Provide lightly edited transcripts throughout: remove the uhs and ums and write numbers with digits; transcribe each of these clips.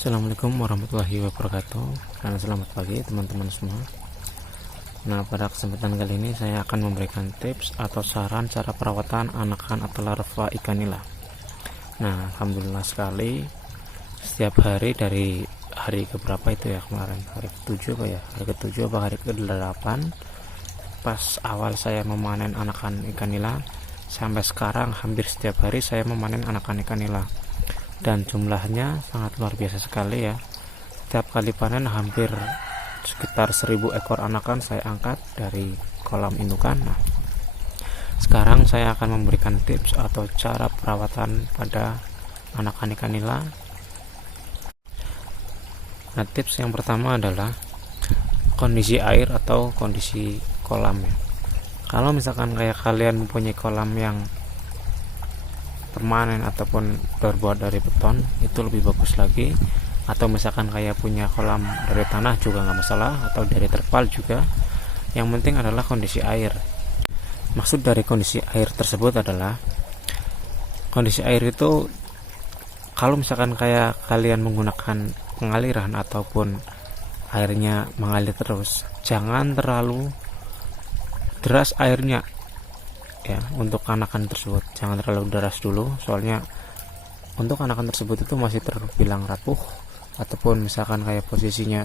Assalamualaikum warahmatullahi wabarakatuh, dan selamat pagi teman-teman semua. Nah, pada kesempatan kali ini saya akan memberikan tips atau saran cara perawatan anakan atau larva ikan nila. Nah, alhamdulillah sekali, setiap hari dari hari keberapa itu ya kemarin, hari ke-7 apa ya, hari ke-7 apa hari ke-8, pas awal saya memanen anakan ikan nila, sampai sekarang hampir setiap hari saya memanen anakan ikan nila. Dan jumlahnya sangat luar biasa sekali ya. Setiap kali panen hampir sekitar 1000 ekor anakan saya angkat dari kolam indukan. Nah, sekarang saya akan memberikan tips atau cara perawatan pada anakan ikan nila. Nah, tips yang pertama adalah kondisi air atau kondisi kolam ya. Kalau misalkan kayak kalian mempunyai kolam yang permanen ataupun terbuat dari beton, itu lebih bagus lagi. Atau misalkan kayak punya kolam dari tanah juga nggak masalah, atau dari terpal juga. Yang penting adalah kondisi air. Maksud dari kondisi air tersebut adalah kondisi air itu kalau misalkan kayak kalian menggunakan pengaliran ataupun airnya mengalir terus, jangan terlalu deras airnya ya. Untuk anakan tersebut jangan terlalu deras dulu, soalnya untuk anakan tersebut itu masih terbilang rapuh, ataupun misalkan kayak posisinya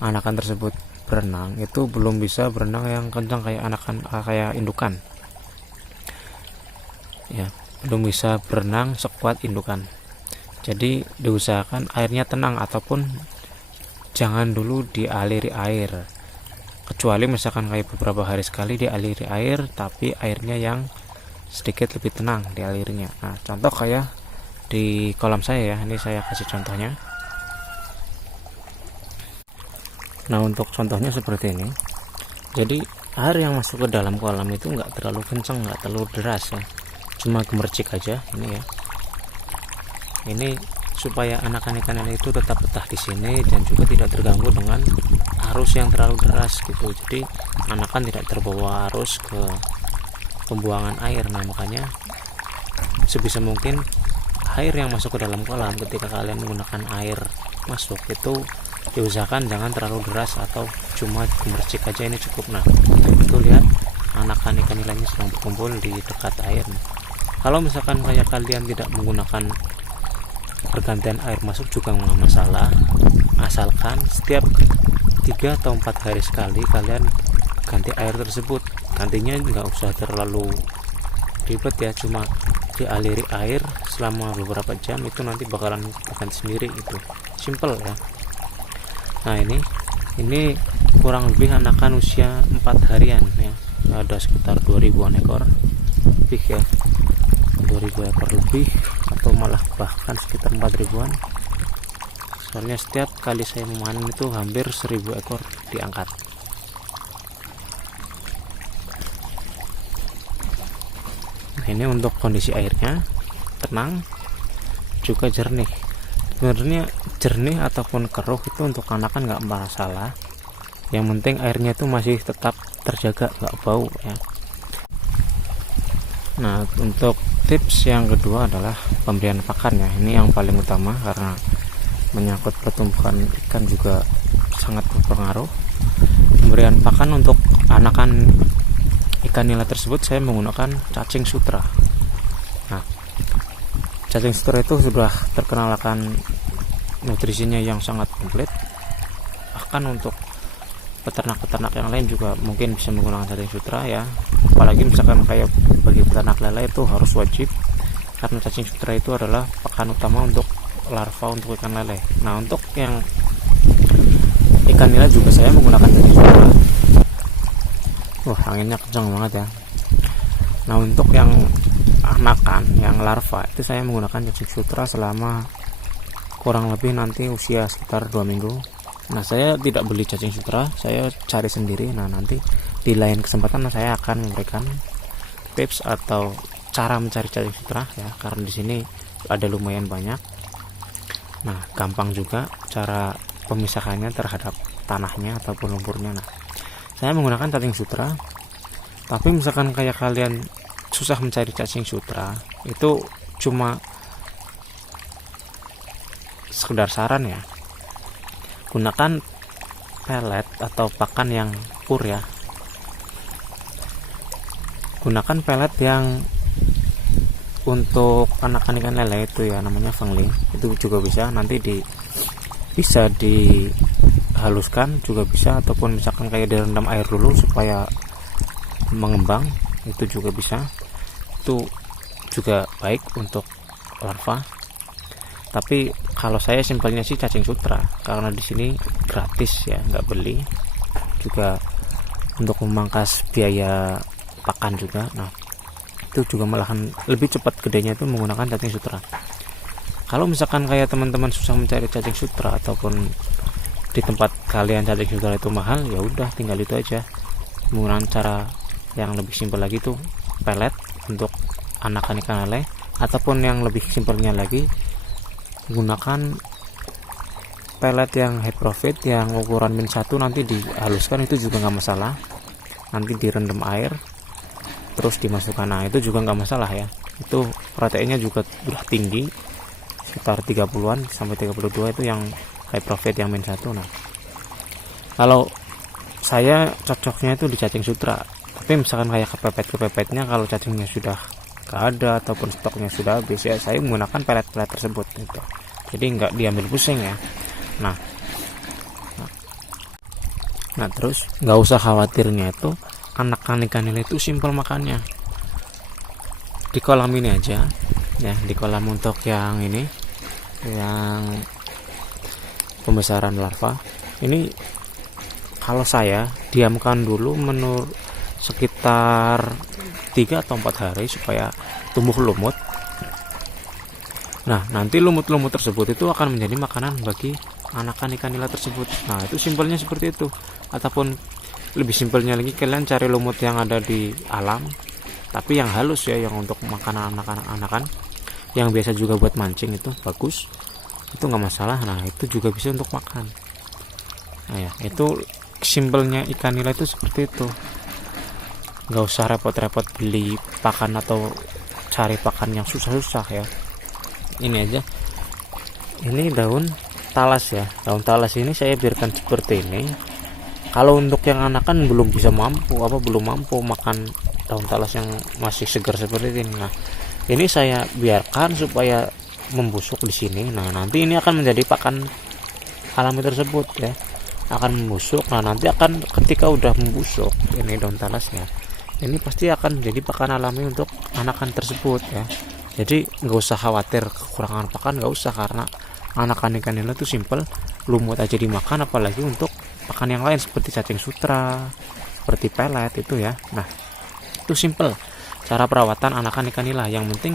anakan tersebut berenang itu belum bisa berenang yang kencang kayak anakan kayak indukan ya, belum bisa berenang sekuat indukan. Jadi diusahakan airnya tenang, ataupun jangan dulu dialiri air, kecuali misalkan kayak beberapa hari sekali dialiri air, tapi airnya yang sedikit lebih tenang dialirinya. Nah, contoh kayak di kolam saya ya, ini saya kasih contohnya. Nah, untuk contohnya seperti ini. Jadi air yang masuk ke dalam kolam itu nggak terlalu kencang, nggak terlalu deras ya, cuma gemercik aja ini ya. Ini supaya anakan ikan nila itu tetap betah di sini dan juga tidak terganggu dengan arus yang terlalu deras gitu. Jadi anakan tidak terbawa arus ke pembuangan air. Nah, makanya sebisa mungkin air yang masuk ke dalam kolam ketika kalian menggunakan air masuk itu diusahakan jangan terlalu deras, atau cuma gemercik aja ini cukup. Nah, itu lihat anakan ikan nilanya sedang berkumpul di dekat air. Kalau misalkan kayak kalian tidak menggunakan pergantian air masuk juga nggak masalah, asalkan setiap 3 atau 4 hari sekali kalian ganti air tersebut. Gantinya nggak usah terlalu ribet ya, cuma dialiri air selama beberapa jam, itu nanti bakalan berganti sendiri, itu simple ya. Nah, ini kurang lebih anakan usia 4 harian ya, ada sekitar 2000-an ekor lebih ya, 2000 ekor lebih, atau malah bahkan sekitar 4000-an. Soalnya setiap kali saya memanen itu hampir 1000 ekor diangkat. Nah, ini untuk kondisi airnya tenang juga jernih. Sebenarnya jernih ataupun keruh itu untuk anakan nggak masalah, yang penting airnya itu masih tetap terjaga, nggak bau ya. Nah, untuk tips yang kedua adalah pemberian pakan ya. Ini yang paling utama karena menyangkut pertumbuhan ikan juga sangat berpengaruh. Pemberian pakan untuk anakan ikan nila tersebut saya menggunakan cacing sutra. Nah, cacing sutra itu sudah terkenal akan nutrisinya yang sangat komplit. Bahkan untuk peternak-peternak yang lain juga mungkin bisa menggunakan cacing sutra ya. Apalagi misalkan kayak bagi peternak lele itu harus wajib, karena cacing sutra itu adalah pakan utama untuk larva untuk ikan lele. Nah, untuk yang ikan nila juga saya menggunakan cacing sutra. Wah, anginnya kencang banget ya. Nah, untuk yang anakan, yang larva itu saya menggunakan cacing sutra selama kurang lebih nanti usia sekitar 2 minggu. Nah, saya tidak beli cacing sutra, saya cari sendiri. Nah, nanti di lain kesempatan saya akan memberikan tips atau cara mencari cacing sutra ya, karena di sini ada lumayan banyak. Nah, gampang juga cara pemisahannya terhadap tanahnya ataupun lumpurnya. Nah, saya menggunakan cacing sutra. Tapi misalkan kayak kalian susah mencari cacing sutra, itu cuma sekedar saran ya, gunakan pelet atau pakan yang pur ya. Gunakan pelet yang untuk anakan ikan lele itu ya, namanya fangling, itu juga bisa. Nanti bisa dihaluskan juga bisa, ataupun misalkan kayak direndam air dulu supaya mengembang, itu juga bisa. Itu juga baik untuk larva. Tapi kalau saya simpelnya sih cacing sutra, karena di sini gratis ya, nggak beli. Juga untuk memangkas biaya pakan juga. Nah, itu juga malahan lebih cepat gedenya itu menggunakan cacing sutra. Kalau misalkan kayak teman-teman susah mencari cacing sutra, ataupun di tempat kalian cacing sutra itu mahal, ya udah tinggal itu aja. Menggunakan cara yang lebih simpel lagi tuh pelet untuk anakan ikan lele, ataupun yang lebih simpelnya lagi gunakan pelet yang high profit yang ukuran -1, nanti dihaluskan, itu juga nggak masalah. Nanti direndam air terus dimasukkan, nah itu juga nggak masalah ya. Itu proteinnya juga udah tinggi, sekitar 30-an sampai 32, itu yang high profit yang -1. Nah, kalau saya cocoknya itu di cacing sutra. Tapi misalkan kayak kepepetnya, kalau cacingnya sudah gak ada ataupun stoknya sudah habis ya, saya menggunakan pelet-pelet tersebut gitu. Jadi nggak diambil pusing ya. Nah terus nggak usah khawatirnya itu anakan ikan lele itu simpel makannya. Di kolam ini aja ya, di kolam untuk yang ini, yang pembesaran larva ini, kalau saya diamkan dulu menurut sekitar 3 atau 4 hari supaya tumbuh lumut. Nah, nanti lumut-lumut tersebut itu akan menjadi makanan bagi anakan ikan nila tersebut. Nah, itu simpelnya seperti itu. Ataupun lebih simpelnya lagi, kalian cari lumut yang ada di alam, tapi yang halus ya, yang untuk makanan anakan-anakan, yang biasa juga buat mancing, itu bagus. Itu nggak masalah. Nah, itu juga bisa untuk makan. Nah ya, itu simpelnya ikan nila itu seperti itu. Nggak usah repot-repot beli pakan atau cari pakan yang susah-susah ya. Ini aja, ini daun talas ya. Daun talas ini saya biarkan seperti ini. Kalau untuk yang anakan belum mampu makan daun talas yang masih segar seperti ini. Nah, ini saya biarkan supaya membusuk di sini. Nah, nanti ini akan menjadi pakan alami tersebut ya, akan membusuk. Nah, nanti akan ketika udah membusuk ini daun talasnya, ini pasti akan menjadi pakan alami untuk anakan tersebut ya. Jadi nggak usah khawatir kekurangan pakan, nggak usah, karena anakan ikan nila itu simpel, lumut aja dimakan, apalagi untuk pakan yang lain seperti cacing sutra, seperti pelet itu ya. Nah, itu simpel cara perawatan anakan ikan nila. Yang penting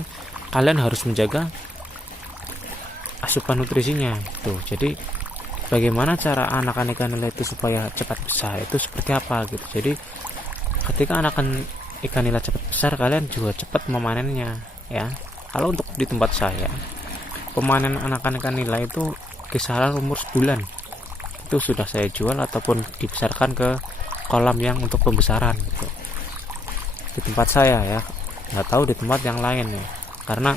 kalian harus menjaga asupan nutrisinya tuh. Jadi bagaimana cara anakan ikan nila itu supaya cepat besar, itu seperti apa gitu. Jadi ketika anakan ikan nila cepat besar, kalian juga cepat memanennya ya. Kalau untuk di tempat saya, pemanen anakan ikan nila itu kisaran umur sebulan itu sudah saya jual ataupun dibesarkan ke kolam yang untuk pembesaran gitu. Di tempat saya ya, nggak tahu di tempat yang lain ya, karena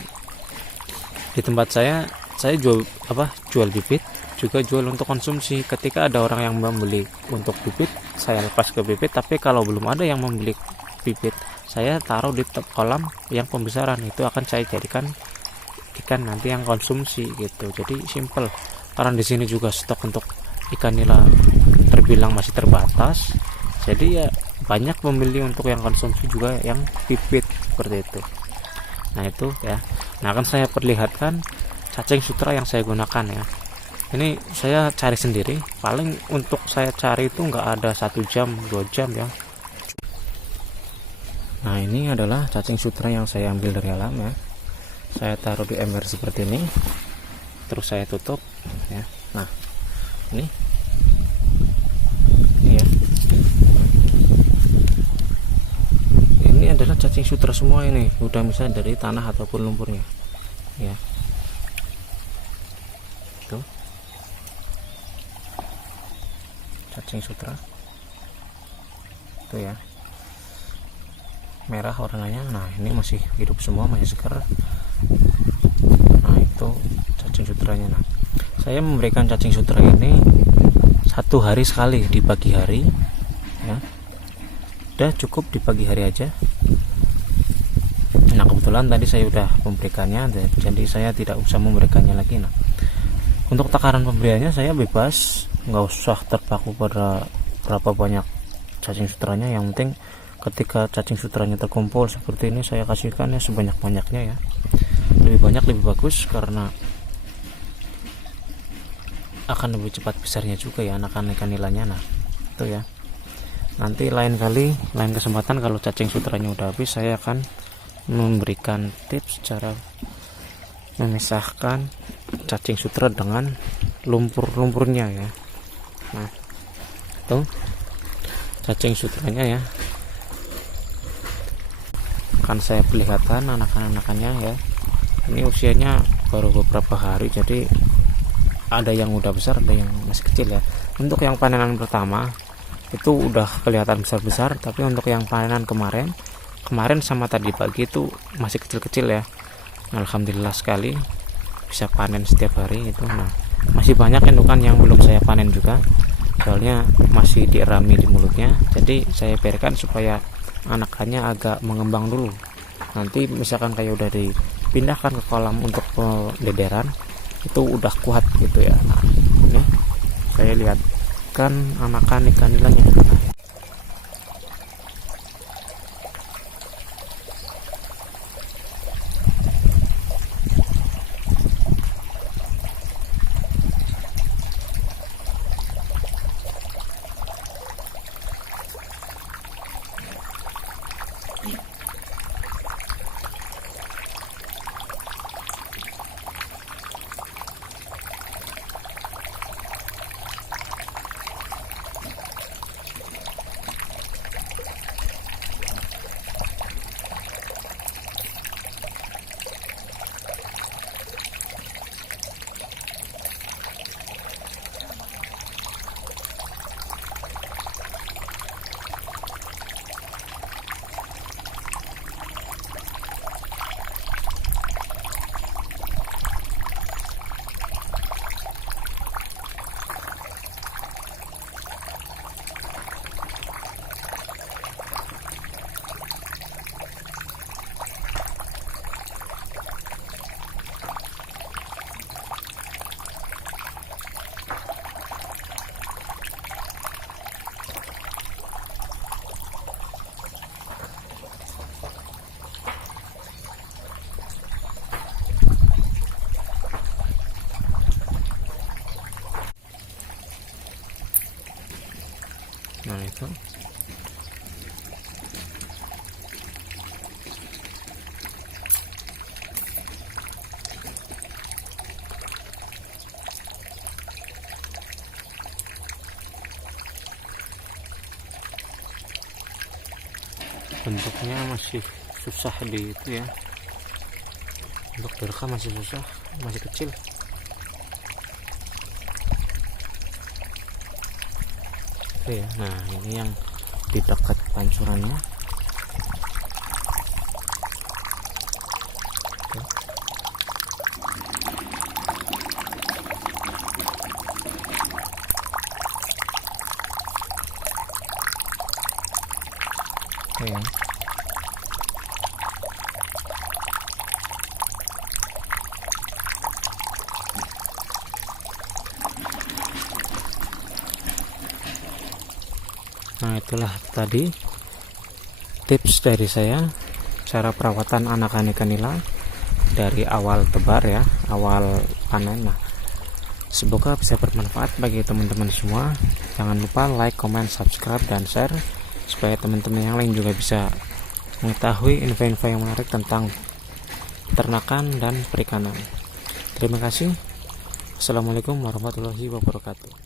di tempat saya jual bibit, juga jual untuk konsumsi. Ketika ada orang yang membeli untuk bibit, saya lepas ke bibit. Tapi kalau belum ada yang membeli bibit, saya taruh di kolam yang pembesaran, itu akan saya jadikan ikan nanti yang konsumsi gitu. Jadi simple, karena di sini juga stok untuk ikan nila terbilang masih terbatas, jadi ya banyak pembeli untuk yang konsumsi juga yang bibit seperti itu. Nah itu ya, nah akan saya perlihatkan cacing sutra yang saya gunakan ya. Ini saya cari sendiri, paling untuk saya cari itu nggak ada 1 jam 2 jam ya. Nah ini adalah cacing sutra yang saya ambil dari alam ya. Saya taruh di ember seperti ini, terus saya tutup ya. Nah ini ya, ini adalah cacing sutra semua. Ini udah bisa dari tanah ataupun lumpurnya ya. Tuh cacing sutra tuh ya, merah warnanya. Nah ini masih hidup semua, masih segar. Nah itu cacing sutranya. Nah Saya memberikan cacing sutra ini 1 hari sekali di pagi hari ya. Udah cukup di pagi hari aja. Nah kebetulan tadi saya udah memberikannya, jadi saya tidak usah memberikannya lagi. Nah untuk takaran pemberiannya saya bebas, nggak usah terpaku pada berapa banyak cacing sutranya. Yang penting ketika cacing sutranya terkumpul seperti ini, saya kasihkannya sebanyak-banyaknya ya. Lebih banyak lebih bagus, karena akan lebih cepat besarnya juga ya anakan ikan nilainya. Nah itu ya, nanti lain kesempatan kalau cacing sutranya udah habis, saya akan memberikan tips cara memisahkan cacing sutra dengan lumpurnya ya. Nah itu cacing sutranya ya, akan saya perlihatkan anakan-anakannya ya. Ini usianya baru beberapa hari, jadi ada yang udah besar, ada yang masih kecil ya. Untuk yang panenan pertama itu udah kelihatan besar-besar, tapi untuk yang panenan kemarin sama tadi pagi itu masih kecil-kecil ya. Alhamdulillah sekali bisa panen setiap hari itu. Nah masih banyak indukan yang belum saya panen juga, soalnya masih dierami di mulutnya, jadi saya biarkan supaya anakannya agak mengembang dulu. Nanti misalkan kayak udah dipindahkan ke kolam untuk pendederan, itu udah kuat gitu ya. Nah ini saya lihat kan anakan ikan nilainya. Nah itu bentuknya masih susah di itu ya, untuk direkam masih susah, masih kecil. Oke ya, nah ini yang di dekat pancurannya. Oke. Oke ya. Nah itulah tadi tips dari saya, cara perawatan anakan ikan nila dari awal tebar ya, awal panen. Nah semoga bisa bermanfaat bagi teman-teman semua. Jangan lupa like, comment, subscribe, dan share, supaya teman-teman yang lain juga bisa mengetahui info-info yang menarik tentang peternakan dan perikanan. Terima kasih. Assalamualaikum warahmatullahi wabarakatuh.